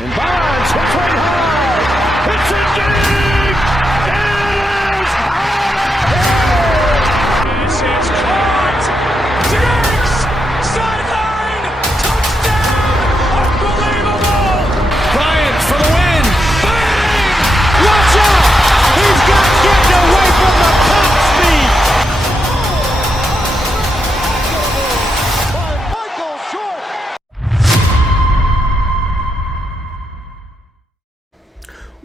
And Bonds hits one high. Hits it deep. It is out of here. This is caught. Diggs. Sideline. Touchdown. Unbelievable. Bryant for the win. Bang. Watch out. He's got getting away from the top speed.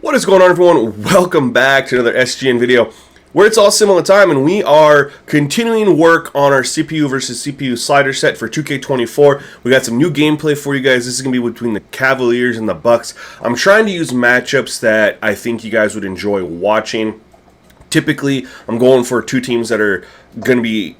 What is going on, everyone? Welcome back to another SGN video where it's all sim all the time, and we are continuing work on our CPU versus CPU slider set for 2K24. We got some new gameplay for you guys. This is going to be between the Cavaliers and the Bucks. I'm trying to use matchups that I think you guys would enjoy watching. Typically, I'm going for two teams that are going to be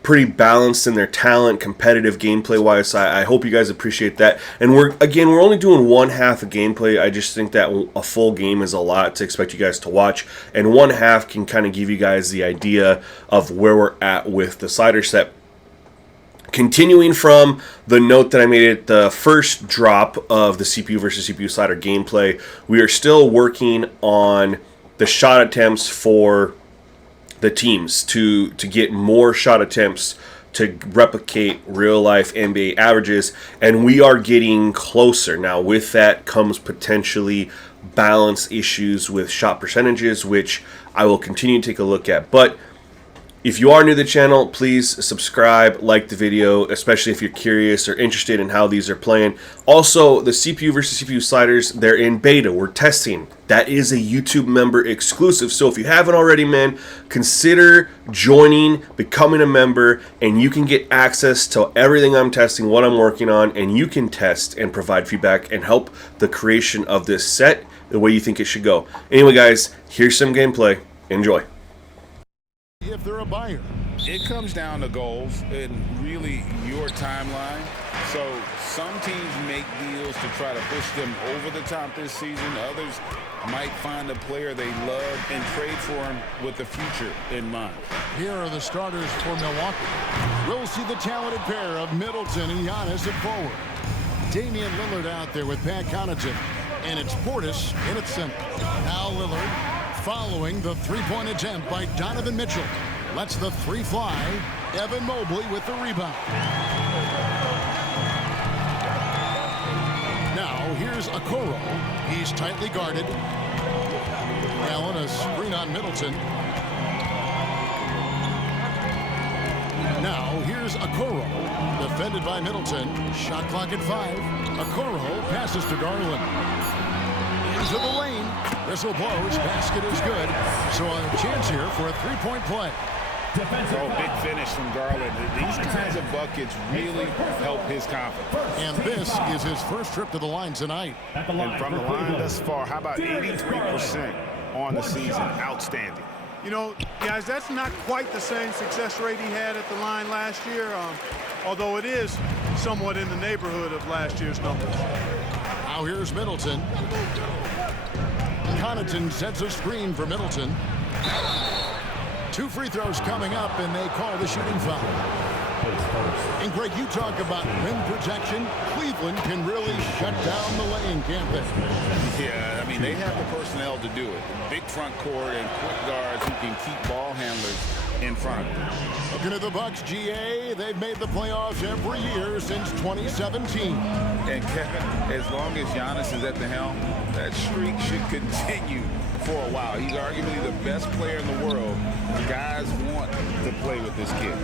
pretty balanced in their talent, competitive gameplay wise. So I hope you guys appreciate that. And we're only doing one half of gameplay. I just think that a full game is a lot to expect you guys to watch, and one half can kind of give you guys the idea of where we're at with the slider set. Continuing from the note that I made at the first drop of the CPU versus CPU slider gameplay, we are still working on the shot attempts for the teams to get more shot attempts to replicate real life NBA averages, and we are getting closer. Now with that comes potentially balance issues with shot percentages, which I will continue to take a look at. But if you are new to the channel, please subscribe, like the video, especially if you're curious or interested in how these are playing. Also, the CPU versus CPU sliders, they're in beta. We're testing. That is a YouTube member exclusive. So if you haven't already, man, consider joining, becoming a member, and you can get access to everything I'm testing, what I'm working on, and you can test and provide feedback and help the creation of this set the way you think it should go. Anyway, guys, here's some gameplay. Enjoy. If they're a buyer, it comes down to goals and really your timeline. So some teams make deals to try to push them over the top this season. Others might find a player they love and trade for him with the future in mind. Here are the starters for Milwaukee. We'll see the talented pair of Middleton and Giannis at forward. Damian Lillard out there with Pat Connaughton, and it's Portis in its center. Now Lillard, following the three-point attempt by Donovan Mitchell. Lets the three fly. Evan Mobley with the rebound. Now here's Okoro. He's tightly guarded. Allen, a screen on Middleton. Now here's Okoro. Defended by Middleton. Shot clock at 5. Okoro passes to Garland. Into the lane. Whistle blows. Basket is good. So a chance here for a three-point play. Oh, big finish from Garland. These kinds of buckets really help his confidence. And this is his first trip to the line tonight. And from the line thus far, how about 83% on the season? Outstanding. You know, guys, that's not quite the same success rate he had at the line last year, although it is somewhat in the neighborhood of last year's numbers. Now here's Middleton. Connaughton sets a screen for Middleton. Two free throws coming up, and they call the shooting foul. And Greg, you talk about rim protection. Cleveland can really shut down the lane, can't they? Yeah, I mean, they have the personnel to do it. Big front court and quick guards who can keep ball handlers in front of them. Looking at the Bucks, GA, they've made the playoffs every year since 2017. And Kevin, as long as Giannis is at the helm, that streak should continue for a while. He's arguably the best player in the world. Guys want to play with this kid.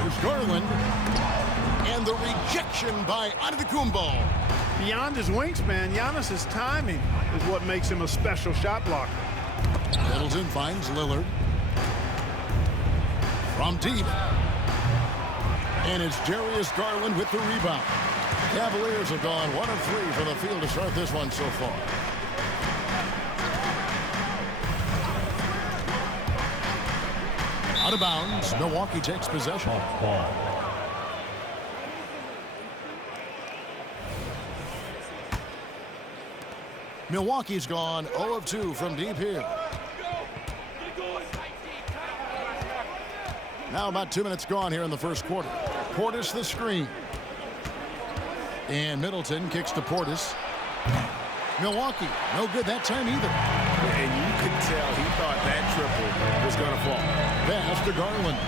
Here's Garland. And the rejection by Antetokounmpo. Beyond his wingspan, Giannis's timing is what makes him a special shot blocker. Middleton finds Lillard. From deep. And it's Darius Garland with the rebound. Cavaliers have gone 1 of 3 from the field to start this one so far. Out of bounds. Milwaukee takes possession. Milwaukee's gone 0 of 2 from deep here. Now about 2 minutes gone here in the first quarter. Portis the screen. And Middleton kicks to Portis. Milwaukee, no good that time either. And you could tell he thought that triple was going to fall. Pass to Garland.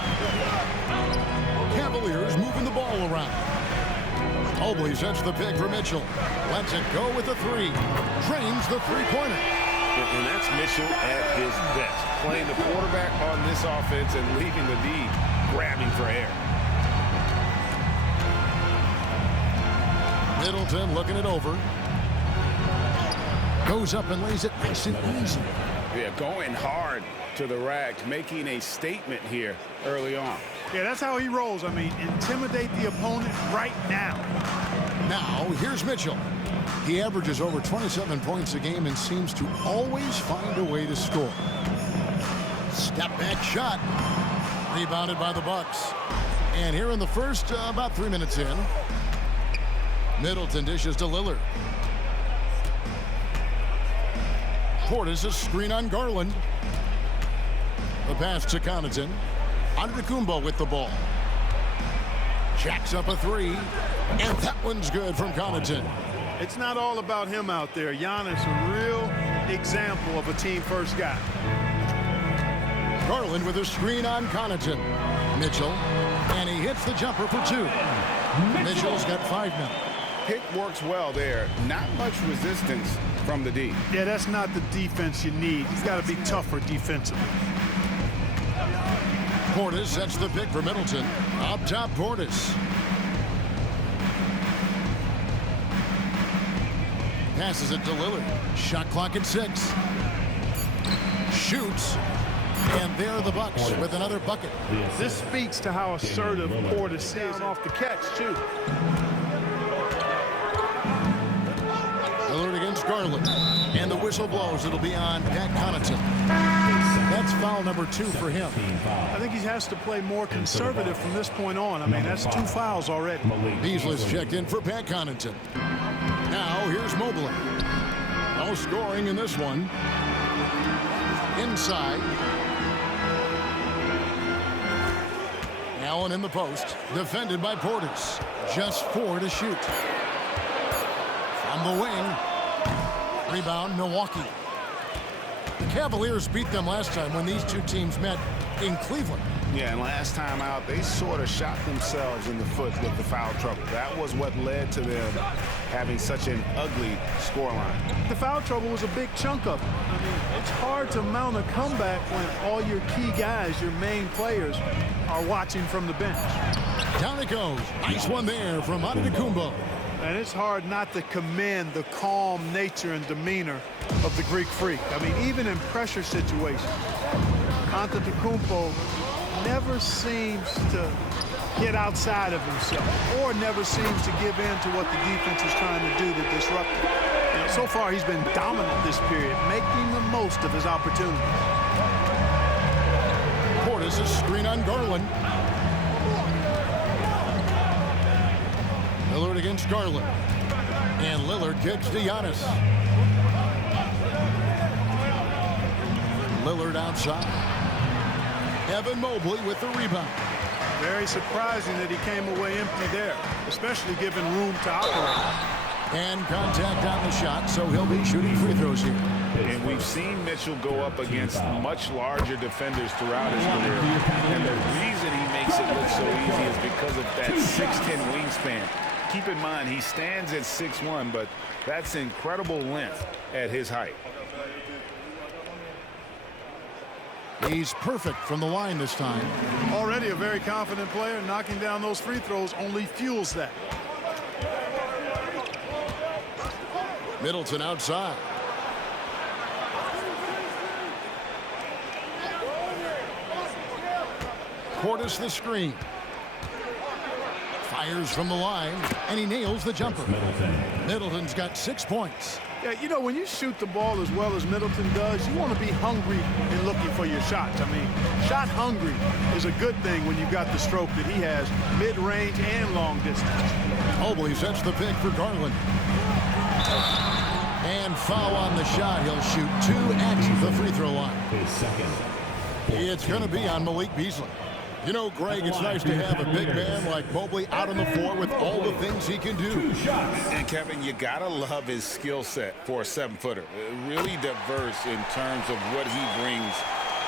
Cavaliers moving the ball around. Mobley sets the pick for Mitchell. Lets it go with the three. Drains the three-pointer. And that's Mitchell at his best. Playing the quarterback on this offense and leaving the D grabbing for air. Middleton looking it over. Goes up and lays it nice and easy. Yeah, going hard to the rack, making a statement here early on. Yeah, that's how he rolls. I mean, intimidate the opponent right now. Now, here's Mitchell. He averages over 27 points a game and seems to always find a way to score. Step back shot. Rebounded by the Bucks. And here in the first, about 3 minutes in, Middleton dishes to Lillard. Portis a screen on Garland. The pass to Connaughton. Antetokounmpo with the ball. Jacks up a three. And that one's good from Connaughton. It's not all about him out there. Giannis, a real example of a team-first guy. Garland with a screen on Connaughton. Mitchell. And he hits the jumper for two. Mitchell's got 5 now. Pick works well there. Not much resistance from the D. Yeah, that's not the defense you need. You've got to be tougher defensively. Portis sets the pick for Middleton. Up top, Portis. Passes it to Lillard. Shot clock at 6. Shoots. And there are the Bucks with another bucket. This speaks to how assertive Portis is off the catch, too. Lillard against Garland. And the whistle blows. It'll be on Pat Connaughton. That's foul number 2 for him. I think he has to play more conservative from this point on. I mean, that's 2 fouls already. Beasley's checked in for Pat Connaughton. Now here's Mobley. No scoring in this one. Inside. Allen in the post. Defended by Portis. Just 4 to shoot. From the wing. Rebound, Milwaukee. The Cavaliers beat them last time when these two teams met in Cleveland. Yeah, and last time out, they sort of shot themselves in the foot with the foul trouble. That was what led to them having such an ugly scoreline. The foul trouble was a big chunk of it. I mean, it's hard to mount a comeback when all your key guys, your main players, are watching from the bench. Down it goes. Nice one there from Antetokounmpo. And it's hard not to commend the calm nature and demeanor of the Greek Freak. I mean, even in pressure situations, Antetokounmpo never seems to get outside of himself or never seems to give in to what the defense is trying to do to disrupt him. And so far, he's been dominant this period, making the most of his opportunities. Portis' screen on Garland. Lillard against Garland. And Lillard kicks to Giannis. Lillard outside. Evan Mobley with the rebound. Very surprising that he came away empty there, especially given room to operate. And contact on the shot, so he'll be shooting free throws here. And we've seen Mitchell go up against much larger defenders throughout his career. And the reason he makes it look so easy is because of that 6'10" wingspan. Keep in mind, he stands at 6'1", but that's incredible length at his height. He's perfect from the line this time. Already a very confident player. Knocking down those free throws only fuels that. Middleton outside. Portis the screen. Fires from the line, and he nails the jumper. Middleton's got 6 points. Yeah, you know, when you shoot the ball as well as Middleton does, you want to be hungry in looking for your shots. I mean, shot hungry is a good thing when you've got the stroke that he has, mid-range and long distance. Mobley sets the pick for Garland. And foul on the shot. He'll shoot 2 at the free throw line. It's going to be on Malik Beasley. You know, Greg, it's nice to have a big man like Mobley out on the floor with all the things he can do. And, Kevin, you got to love his skill set for a 7-footer. Really diverse in terms of what he brings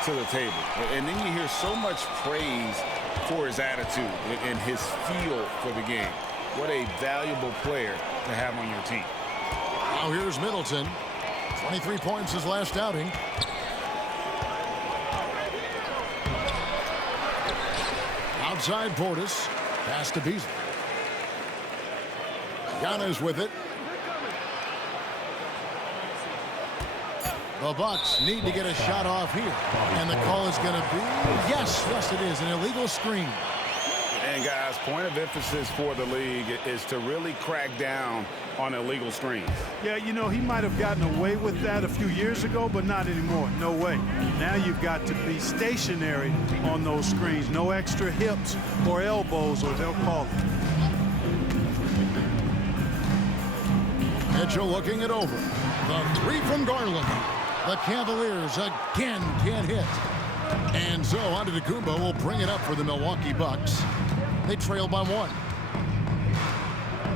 to the table. And then you hear so much praise for his attitude and his feel for the game. What a valuable player to have on your team. Now here's Middleton. 23 points his last outing. Outside Portis. Pass to Beasley. Giannis with it. The Bucks need to get a shot off here. And the call is going to be, yes, it is, an illegal screen. And, guys, point of emphasis for the league is to really crack down on illegal screens. Yeah, you know, he might have gotten away with that a few years ago, but not anymore. No way. Now you've got to be stationary on those screens. No extra hips or elbows, or they'll call it. Mitchell looking it over. The three from Garland. The Cavaliers again can't hit. And so Antetokounmpo will bring it up for the Milwaukee Bucks. They trail by 1.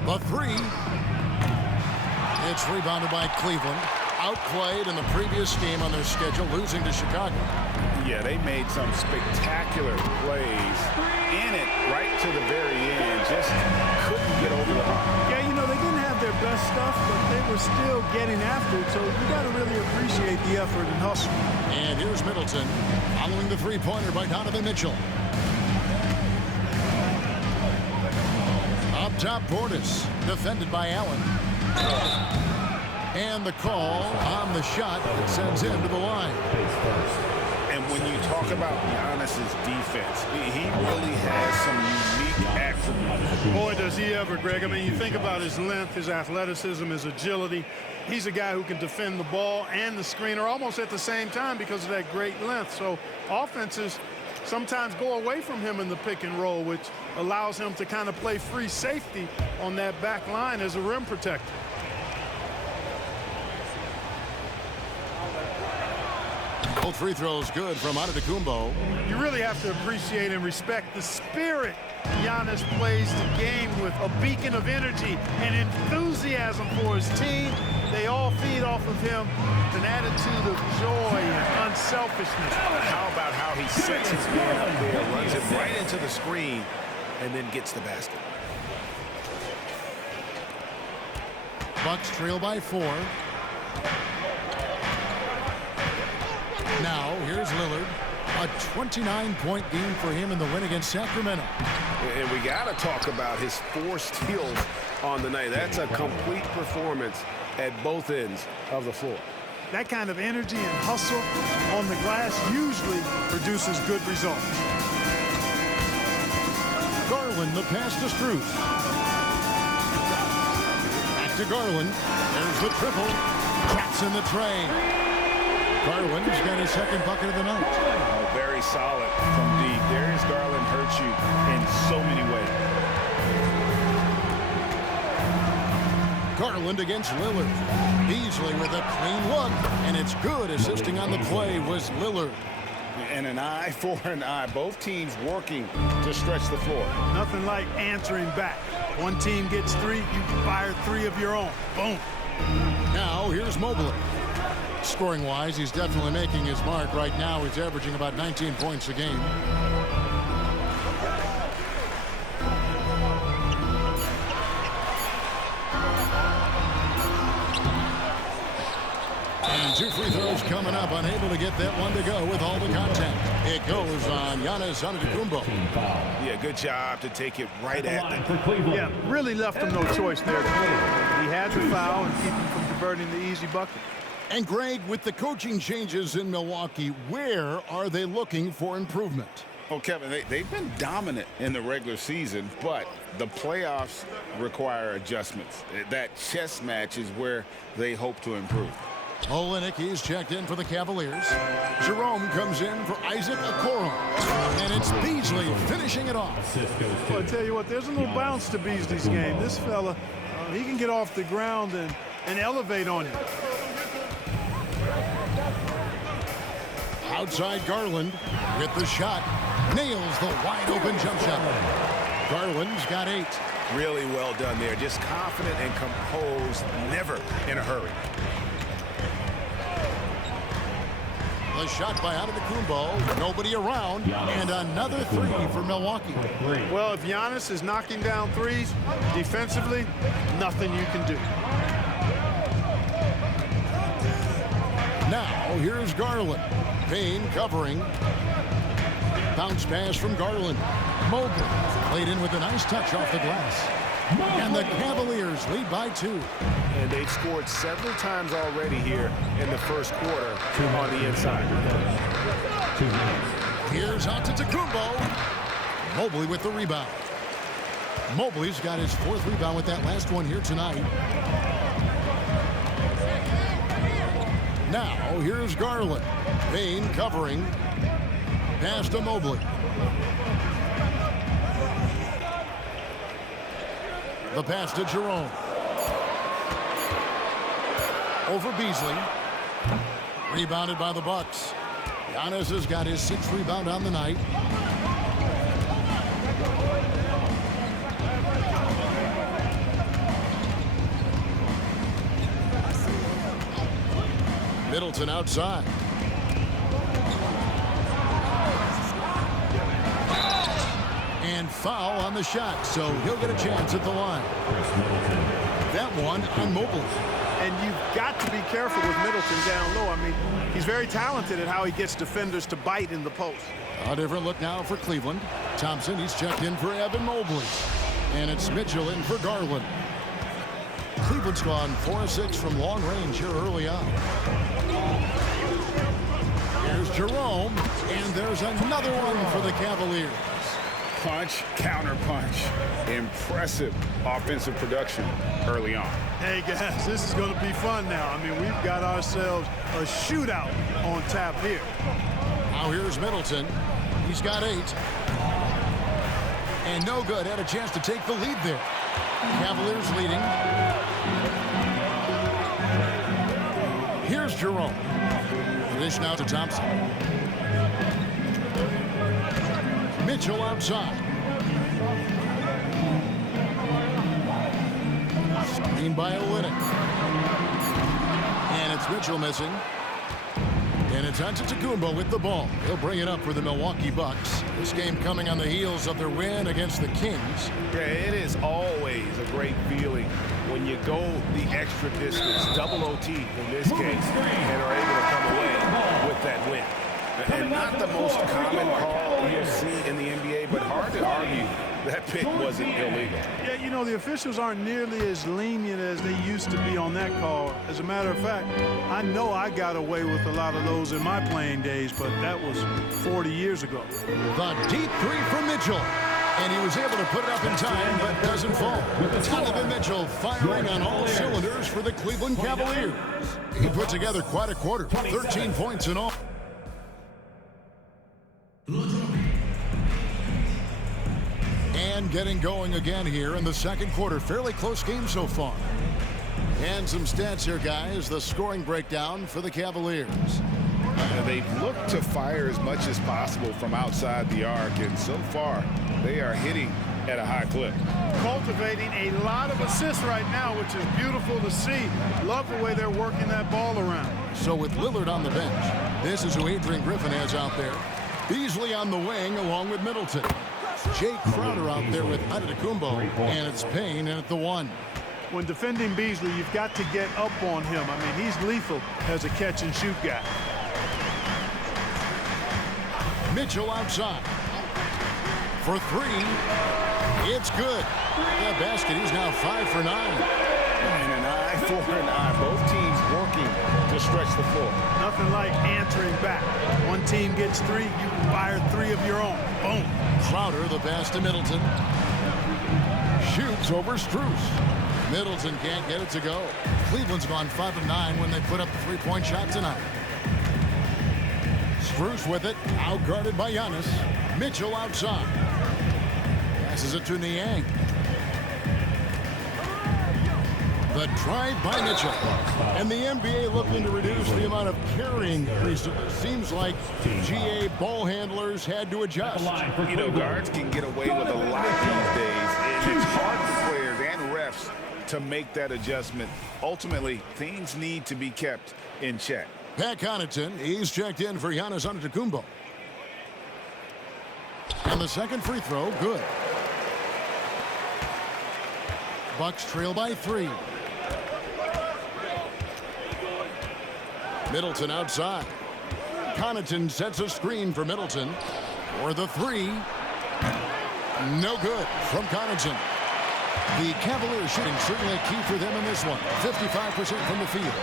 The three. It's rebounded by Cleveland. Outplayed in the previous game on their schedule, losing to Chicago. Yeah, they made some spectacular plays in it right to the very end. Just couldn't get over the hump. Yeah, you know, they didn't have their best stuff, but they were still getting after it. So you got to really appreciate the effort and hustle. And here's Middleton following the three-pointer by Donovan Mitchell. Up top, Portis, defended by Allen. And the call on the shot that sends him to the line. And when you talk about Giannis's defense, he really has some unique attributes. Boy, does he ever, Greg. I mean, you think about his length, his athleticism, his agility. He's a guy who can defend the ball and the screener almost at the same time because of that great length. So offenses sometimes go away from him in the pick and roll, which allows him to kind of play free safety on that back line as a rim protector. Both free throws good from Antetokounmpo. You really have to appreciate and respect the spirit Giannis plays the game with, a beacon of energy and enthusiasm for his team. They all feed off of him an attitude of joy and unselfishness. How about how he sets his man up there, runs it right into the screen, and then gets the basket. Bucks trail by 4. Now, here's Lillard. A 29-point game for him in the win against Sacramento. And we got to talk about his 4 steals on the night. That's a complete performance at both ends of the floor. That kind of energy and hustle on the glass usually produces good results. Garland, the pass to Strus. Back to Garland. There's the triple. Traps in the tray. Garland's got his second bucket of the night. Oh, very solid from deep. Darius Garland hurts you in so many ways. Garland against Lillard. Beasley with a clean look, and it's good. Assisting on the play was Lillard. And an eye for an eye. Both teams working to stretch the floor. Nothing like answering back. One team gets 3, you fire 3 of your own. Boom. Now here's Mobley. Scoring-wise, he's definitely making his mark. Right now, he's averaging about 19 points a game. And 2 free throws coming up. Unable to get that one to go with all the contact. It goes on Giannis Antetokounmpo. Yeah, good job to take it right at them. Yeah, really left him no choice there. He had to foul and keep him from converting the easy bucket. And Greg, with the coaching changes in Milwaukee, where are they looking for improvement? Well, Kevin, they've been dominant in the regular season, but the playoffs require adjustments. That chess match is where they hope to improve. Olenek, he's checked in for the Cavaliers. Jerome comes in for Isaac Okoro. And it's Beasley finishing it off. Well, I tell you what, there's a little bounce to Beasley's game. This fella, he can get off the ground and elevate on him. Outside Garland with the shot. Nails the wide open jump shot. Garland's got 8. Really well done there. Just confident and composed, never in a hurry. The shot by Antetokounmpo. Nobody around. And another 3 for Milwaukee. Well, if Giannis is knocking down threes, defensively, nothing you can do. Now, here's Garland. Payne covering. Bounce pass from Garland. Mobley played in with a nice touch off the glass. And the Cavaliers lead by 2. And they've scored several times already here in the first quarter on the inside. Here's Antetokounmpo. Mobley with the rebound. Mobley's got his 4th rebound with that last one here tonight. Now, here's Garland. Payne covering. Pass to Mobley. The pass to Jerome. Over Beasley. Rebounded by the Bucks. Giannis has got his 6th rebound on the night. Middleton outside. And foul on the shot, so he'll get a chance at the line. That one on Mobley. And you've got to be careful with Middleton down low. I mean, he's very talented at how he gets defenders to bite in the post. A different look now for Cleveland. Thompson, he's checked in for Evan Mobley. And it's Mitchell in for Garland. Cleveland's gone 4 of 6 from long range here early on. Here's Jerome, and there's another one for the Cavaliers. Punch, counter punch. Impressive offensive production early on. Hey, guys, this is going to be fun now. I mean, we've got ourselves a shootout on tap here. Now here's Middleton. He's got 8. And no good. Had a chance to take the lead there. Cavaliers leading. Here's Jerome. Dish now to Thompson. Mitchell outside. Screen by Olynyk. And it's Mitchell missing. And it's Antetokounmpo with the ball. He'll bring it up for the Milwaukee Bucks. This game coming on the heels of their win against the Kings. Yeah, it is always a great feeling when you go the extra distance, double OT in this case, and are able to come away with that win. And not the most common call you'll see in the NBA, but hard to argue that pick wasn't illegal. Yeah, you know, the officials aren't nearly as lenient as they used to be on that call. As a matter of fact, I know I got away with a lot of those in my playing days, but that was 40 years ago. The deep 3 from Mitchell. And he was able to put it up in time, but doesn't fall. Donovan Mitchell firing on all cylinders for the Cleveland Cavaliers. He put together quite a quarter, 13 points in all. And getting going again here in the second quarter. Fairly close game so far. And some stats here, guys. The scoring breakdown for the Cavaliers. They've looked to fire as much as possible from outside the arc, and so far they are hitting at a high clip. Cultivating a lot of assists right now, which is beautiful to see. Love the way they're working that ball around. So with Lillard on the bench, this is who Adrian Griffin has out there. Beasley on the wing along with Middleton. Jake Crowder out there with Antetokounmpo, and it's Payne in at the 1. When defending Beasley, you've got to get up on him. I mean, he's lethal as a catch-and-shoot guy. Mitchell outside. For 3. It's good. That basket, he's now 5 for 9. And an eye for an eye. Both teams working to stretch the floor. Nothing like answering back. One team gets 3, you fire 3 of your own. Boom. Crowder, the pass to Middleton. Shoots over Strus. Middleton can't get it to go. Cleveland's gone 5 of 9 when they put up the 3-point shot tonight. Strus with it, outguarded by Giannis. Mitchell outside. Passes it to Niang. The drive by Mitchell. And the NBA looking to reduce the amount of carrying recently. Seems like GA ball handlers had to adjust. You know, guards can get away with a lot these days, and it's hard for players and refs to make that adjustment. Ultimately, things need to be kept in check. Pat Connaughton, he's checked in for Giannis Antetokounmpo. And the second free throw, good. Bucks trail by 3. Middleton outside. Connaughton sets a screen for Middleton. For the 3. No good from Connaughton. The Cavaliers shooting certainly a key for them in this one. 55% from the field.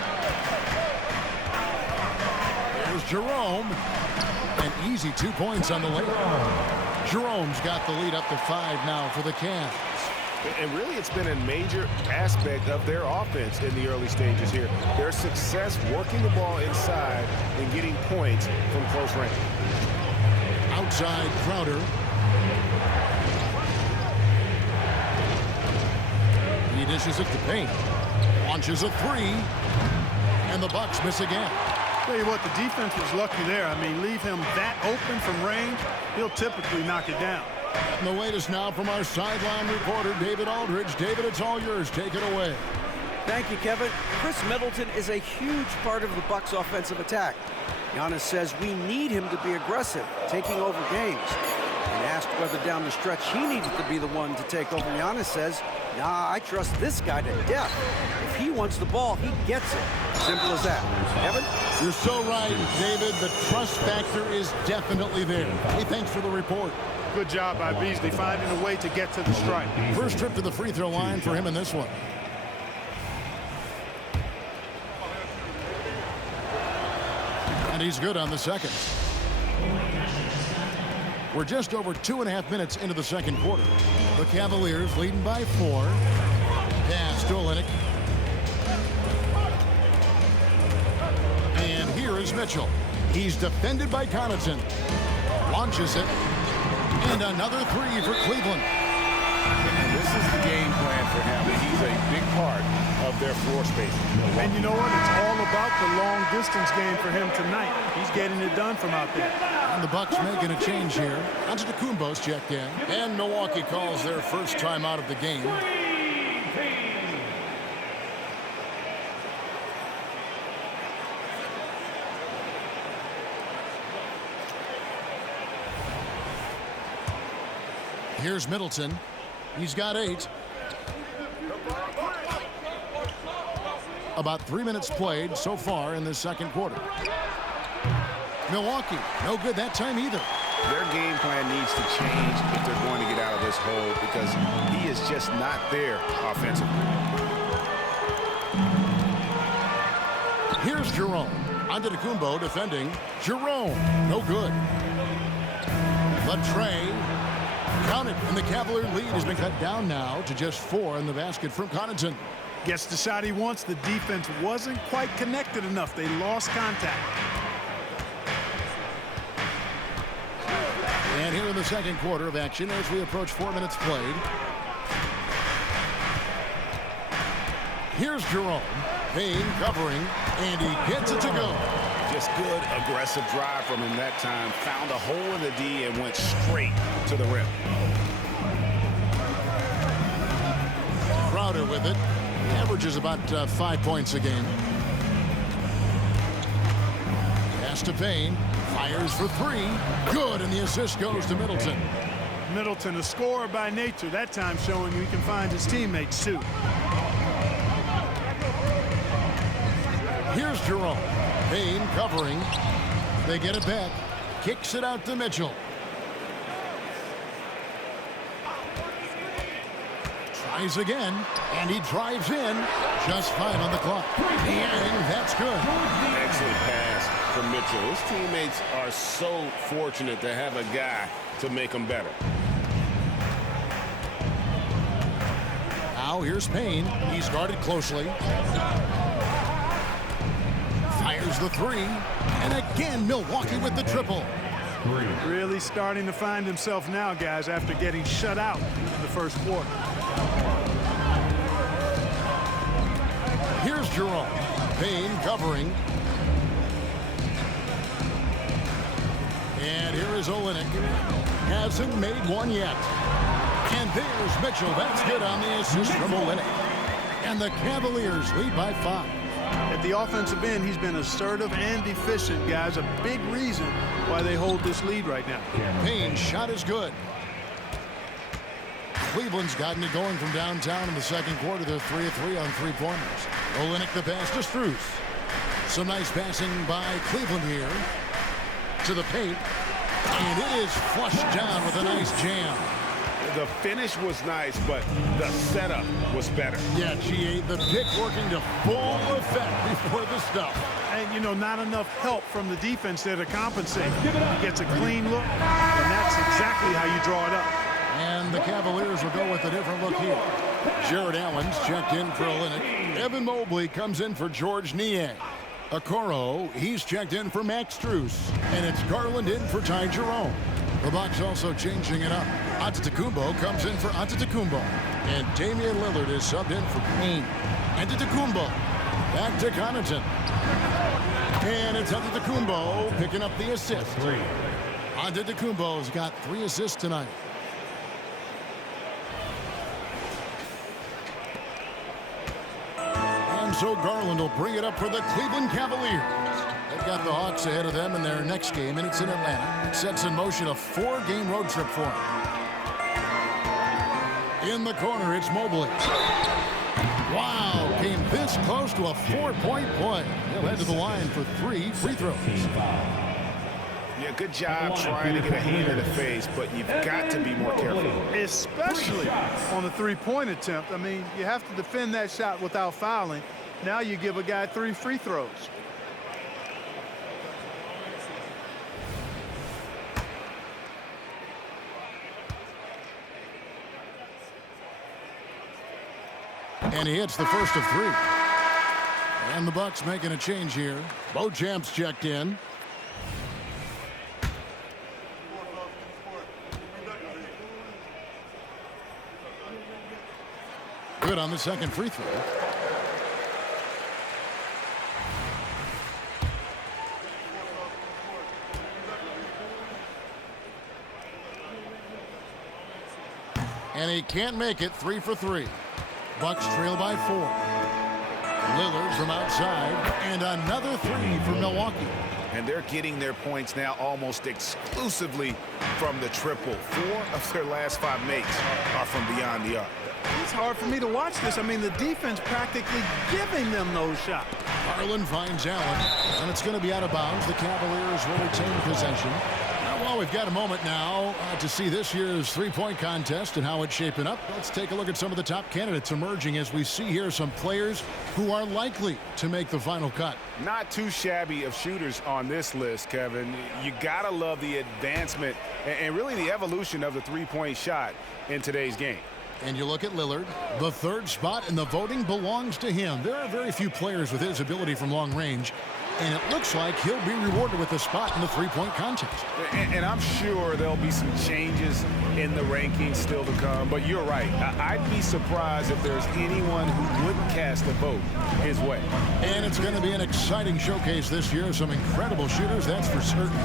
There's Jerome. An easy 2 points on the layup. Jerome's got the lead up to 5 now for the Cavs. And really, it's been a major aspect of their offense in the early stages here. Their success working the ball inside and getting points from close range. Outside Crowder. He dishes it to Payne. Launches a 3. And the Bucks miss again. Tell you what, the defense was lucky there. I mean, leave him that open from range, he'll typically knock it down. And the latest now from our sideline reporter, David Aldridge. David, it's all yours. Take it away. Thank you, Kevin. Chris Middleton is a huge part of the Bucks' offensive attack. Giannis says we need him to be aggressive, taking over games. And asked whether down the stretch he needed to be the one to take over, Giannis says, nah, I trust this guy to death. If he wants the ball, he gets it. Simple as that. Kevin? You're so right, David. The trust factor is definitely there. Hey, thanks for the report. Good job by Beasley finding a way to get to the strike. First trip to the free throw line for him in this one. And he's good on the second. We're just over 2.5 minutes into the second quarter. The Cavaliers leading by 4. Pass to Olynyk. And here is Mitchell. He's defended by Connaughton. Launches it. And another 3 for Cleveland. And this is the game plan for him. He's a big part of their floor space. And you know what? It's all about the long distance game for him tonight. He's getting it done from out there. And the Bucks making a change here. Antetokounmpo's checked in. And Milwaukee calls their first time out of the game. Here's Middleton. He's got 8. About 3 minutes played so far in this second quarter. Milwaukee, no good that time either. Their game plan needs to change if they're going to get out of this hole because he is just not there offensively. Here's Jerome. Antetokounmpo defending. Jerome, no good. Latrey. Count it, and the Cavalier lead has been cut down now to just 4 in the basket from Connaughton. Gets the shot he wants. The defense wasn't quite connected enough. They lost contact. And here in the second quarter of action as we approach 4 minutes played. Here's Jerome. Payne covering, and he gets it to go. Just good, aggressive drive from him that time. Found a hole in the D and went straight to the rim. Crowder with it. Averages about 5 points a game. Pass to Payne. Fires for 3. Good, and the assist goes to Middleton. Middleton, a scorer by nature, that time showing you he can find his teammates too. Here's Jerome. Payne covering. They get it back. Kicks it out to Mitchell. Tries again, and he drives in. Just 5 on the clock. And that's good. Excellent pass from Mitchell. His teammates are so fortunate to have a guy to make them better. Now here's Payne. He's guarded closely. Fires the 3. And again, Milwaukee with the triple. Really starting to find himself now, guys, after getting shut out in the first quarter. Jerome. Payne covering. And here is Olenek. Hasn't made one yet. And there's Mitchell. That's good on the assist from Olenek. And the Cavaliers lead by 5. At the offensive end, he's been assertive and efficient, guys. A big reason why they hold this lead right now. Payne's shot is good. Cleveland's gotten it going from downtown in the second quarter. They're 3 of 3 on three-pointers. Olenek the pass to Strus. Some nice passing by Cleveland here. To the paint. And it is flushed down with a nice jam. The finish was nice, but the setup was better. Yeah, GA, the pick working to full effect before the stuff. And, you know, not enough help from the defense there to compensate. He gets a clean look, and that's exactly how you draw it up. And the Cavaliers will go with a different look here. Jared Allen's checked in for Olenek. Evan Mobley comes in for George Niang. Okoro, he's checked in for Max Strus. And it's Garland in for Ty Jerome. The Bucks also changing it up. Antetokounmpo comes in for Antetokounmpo. And Damian Lillard is subbed in for Payne. Antetokounmpo back to Connaughton. And it's Antetokounmpo picking up the assist. Antetokounmpo's got 3 assists tonight. And so Garland will bring it up for the Cleveland Cavaliers. They've got the Hawks ahead of them in their next game, and it's in Atlanta. It sets in motion a 4-game road trip for them. In the corner, it's Mobley. Wow, came this close to a 4-point play. He'll head to the line for 3 free throws. Yeah, good job trying to get a hand in the face, but you've got to be more careful. Especially on the three-point attempt. I mean, you have to defend that shot without fouling. Now you give a guy 3 free throws. And he hits the first of 3. And the Bucks making a change here. Beauchamp's checked in. Good on the second free throw. And he can't make it. 3 for 3. Bucks trail by 4. Lillard from outside, and another 3 for Milwaukee. And they're getting their points now almost exclusively from the triple. 4 of their last 5 makes are from beyond the arc. It's hard for me to watch this. I mean, the defense practically giving them those shots. Harlan finds Allen, and it's going to be out of bounds. The Cavaliers will retain possession. Well, we've got a moment now to see this year's three-point contest and how it's shaping up. Let's take a look at some of the top candidates emerging as we see here some players who are likely to make the final cut. Not too shabby of shooters on this list, Kevin. You gotta love the advancement and really the evolution of the three-point shot in today's game. And you look at Lillard, the 3rd spot in the voting belongs to him. There are very few players with his ability from long range, and it looks like he'll be rewarded with a spot in the three-point contest. And I'm sure there'll be some changes in the rankings still to come, but you're right. I'd be surprised if there's anyone who wouldn't cast a vote his way. And it's going to be an exciting showcase this year. Some incredible shooters, that's for certain.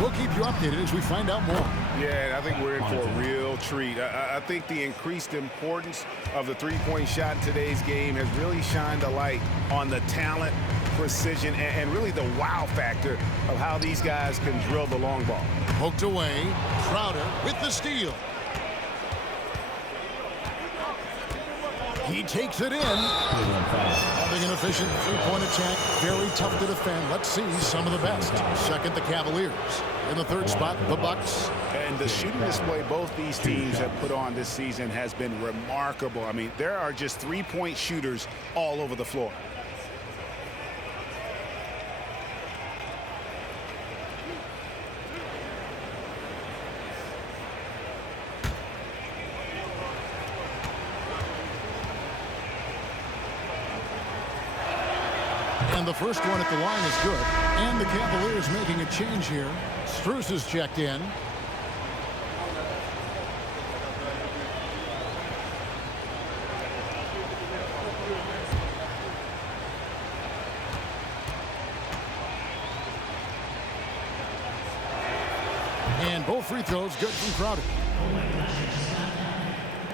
We'll keep you updated as we find out more. Yeah, I think we're in for a real treat. I think the increased importance of the three-point shot in today's game has really shined a light on the talent, precision, and really the wow factor of how these guys can drill the long ball. Poked away. Crowder with the steal. He takes it in. Having an efficient three-point attack, very tough to defend. Let's see some of the best. Second, the Cavaliers. In the 3rd spot, the Bucks. And the shooting display both these teams have put on this season has been remarkable. I mean, there are just three-point shooters all over the floor. And the first one at the line is good. And the Cavaliers making a change here. Strus is checked in. Both free throws good from Crowder.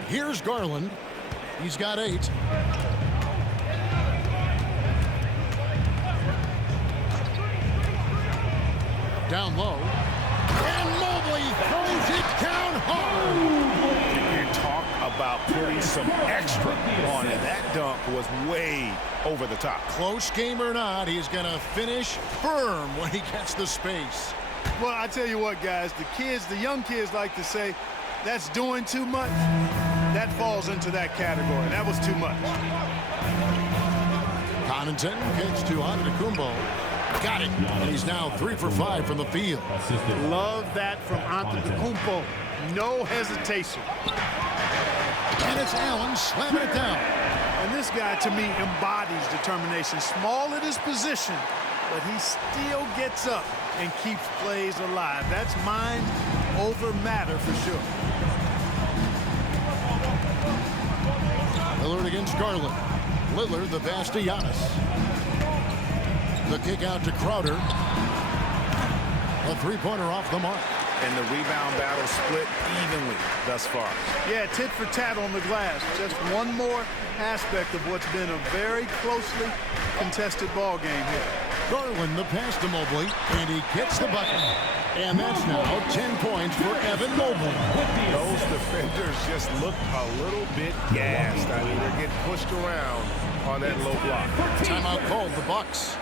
Here's Garland. He's got 8. Down low. And Mobley throws it down hard. You talk about putting some extra on it. That dunk was way over the top. Close game or not, he's going to finish firm when he gets the space. Well, I tell you what, guys, the young kids like to say, that's doing too much. That falls into that category. That was too much. Connaughton kicks to Antetokounmpo. Got it. And he's now 3 for 5 from the field. Love that from Antetokounmpo. No hesitation. And it's Allen slamming it down. And this guy, to me, embodies determination. Small at his position, but he still gets up and keeps plays alive. That's mind over matter for sure. Lillard against Garland. Lillard the pass to Giannis. The kick out to Crowder. A three-pointer off the mark. And the rebound battle split evenly thus far. Yeah, tit for tat on the glass. Just one more aspect of what's been a very closely contested ball game here. Garland the pass to Mobley, and he gets the bucket. And that's now 10 points for Evan Mobley. Those defenders just look a little bit gassed. I mean, they're getting pushed around on that low block. Timeout called, the Bucks.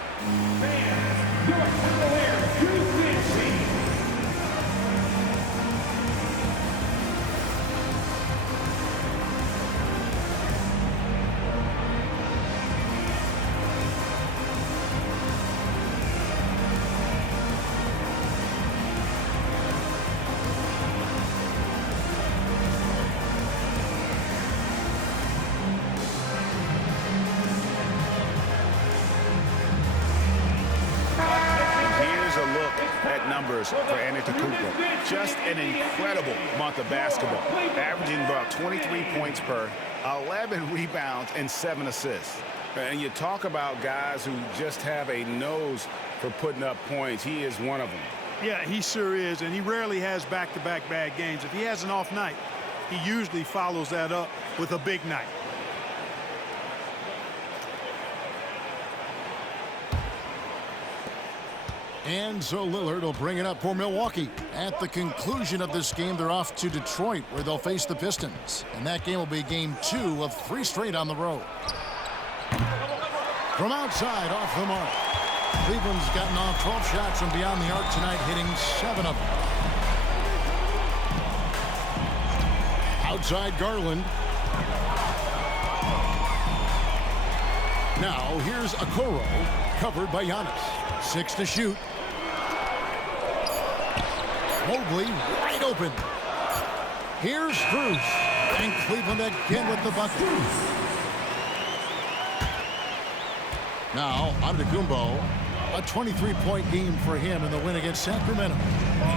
For Antetokounmpo. Just an incredible month of basketball, averaging about 23 points per, 11 rebounds, and 7 assists. And you talk about guys who just have a nose for putting up points. He is one of them. Yeah, he sure is, and he rarely has back-to-back bad games. If he has an off night, he usually follows that up with a big night. And so Lillard will bring it up for Milwaukee. At the conclusion of this game, they're off to Detroit, where they'll face the Pistons. And that game will be game 2 of 3 straight on the road. From outside, off the mark. Cleveland's gotten off 12 shots from beyond the arc tonight, hitting 7 of them. Outside Garland. Now here's Okoro, covered by Giannis. 6 to shoot. Mobley wide open. Here's Cruz. And Cleveland again with the bucket. Now, Antetokounmpo, a 23-point game for him in the win against Sacramento.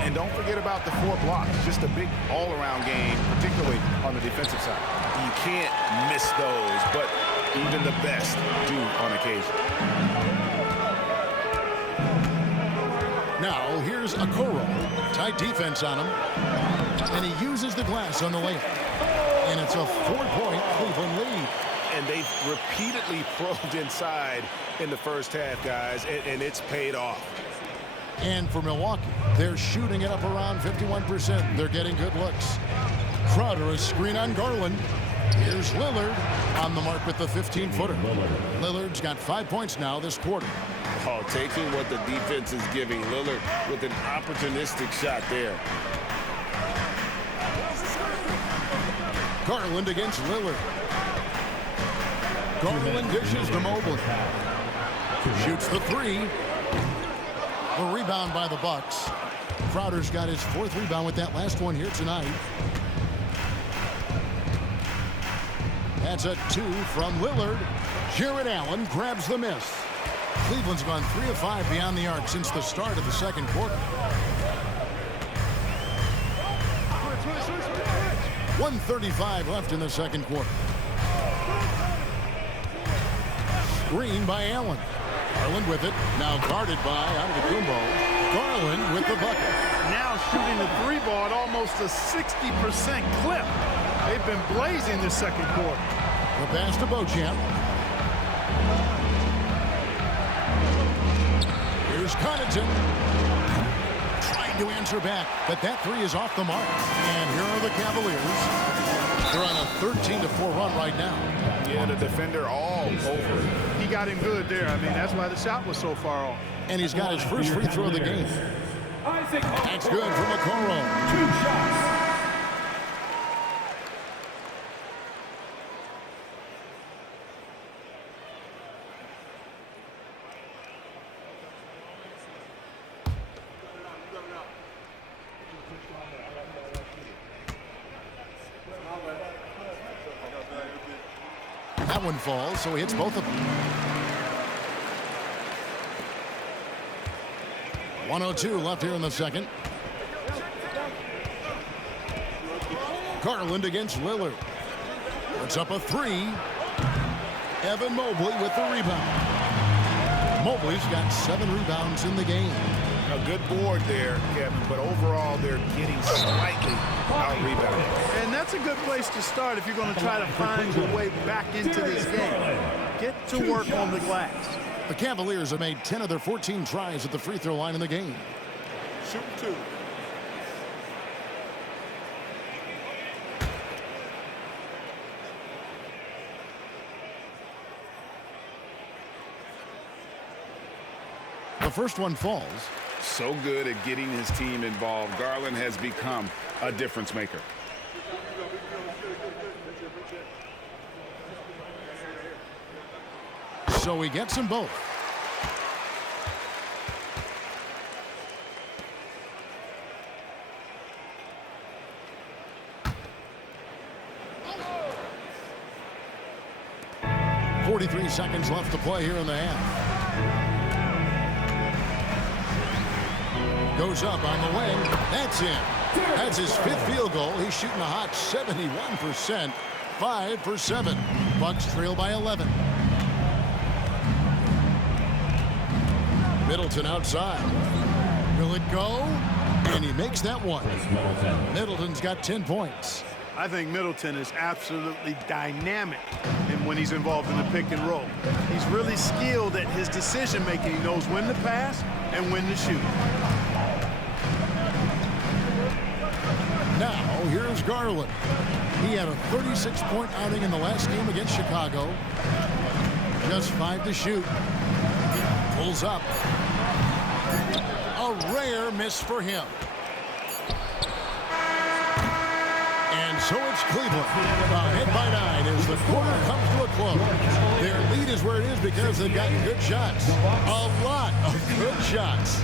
And don't forget about the 4 blocks. Just a big all-around game, particularly on the defensive side. You can't miss those, but even the best do on occasion. Now, here's Okoro. Tight defense on him. And he uses the glass on the layup. And it's a 4-point Cleveland lead. And they've repeatedly probed inside in the first half, guys, and it's paid off. And for Milwaukee, they're shooting it up around 51%. They're getting good looks. Crowder, a screen on Garland. Here's Lillard on the mark with the 15-footer. Lillard's got 5 points now this quarter. Oh, taking what the defense is giving. Lillard with an opportunistic shot there. Garland against Lillard. Garland dishes to Mobley. Shoots the 3. The rebound by the Bucks. Crowder's got his 4th rebound with that last one here tonight. That's a 2 from Lillard. Jared Allen grabs the miss. Cleveland's gone 3 of 5 beyond the arc since the start of the second quarter. 1:35 left in the second quarter. Screen by Allen. Garland with it. Now guarded by Antetokounmpo. Garland with the bucket. Now shooting the three ball at almost a 60% clip. They've been blazing this second quarter. The pass to Beauchamp. Here's Connaughton. Trying to answer back, but that three is off the mark. And here are the Cavaliers. They're on a 13-4 run right now. Yeah, the defender all over. He got him good there. I mean, that's why the shot was so far off. And he's got his first free throw of the game. That's good for Okoro. 2 shots. That one falls, so he hits both of them. 1:02 left here in the second. Garland against Lillard. Puts up a three. Evan Mobley with the rebound. Mobley's got 7 rebounds in the game. A good board there, Kevin, but overall they're getting slightly out-rebounded. And that's a good place to start if you're going to try to find your way back into this game. Get to work on the glass. The Cavaliers have made 10 of their 14 tries at the free throw line in the game. Shoot 2. The first one falls. So good at getting his team involved. Garland has become a difference maker. So he gets them both. .43 seconds left to play here in the half. Goes up on the wing. That's in. That's his 5th field goal. He's shooting a hot 71%. 5 for 7. Bucks trail by 11. Middleton outside. Will it go? And he makes that one. Middleton's got 10 points. I think Middleton is absolutely dynamic when he's involved in the pick and roll. He's really skilled at his decision making. He knows when to pass and when to shoot. Now, here's Garland. He had a 36-point outing in the last game against Chicago. Just 5 to shoot. Pulls up. A rare miss for him. And so it's Cleveland. Ahead by 9 as the quarter comes to a close. Their lead is where it is because they've gotten good shots. A lot of good shots.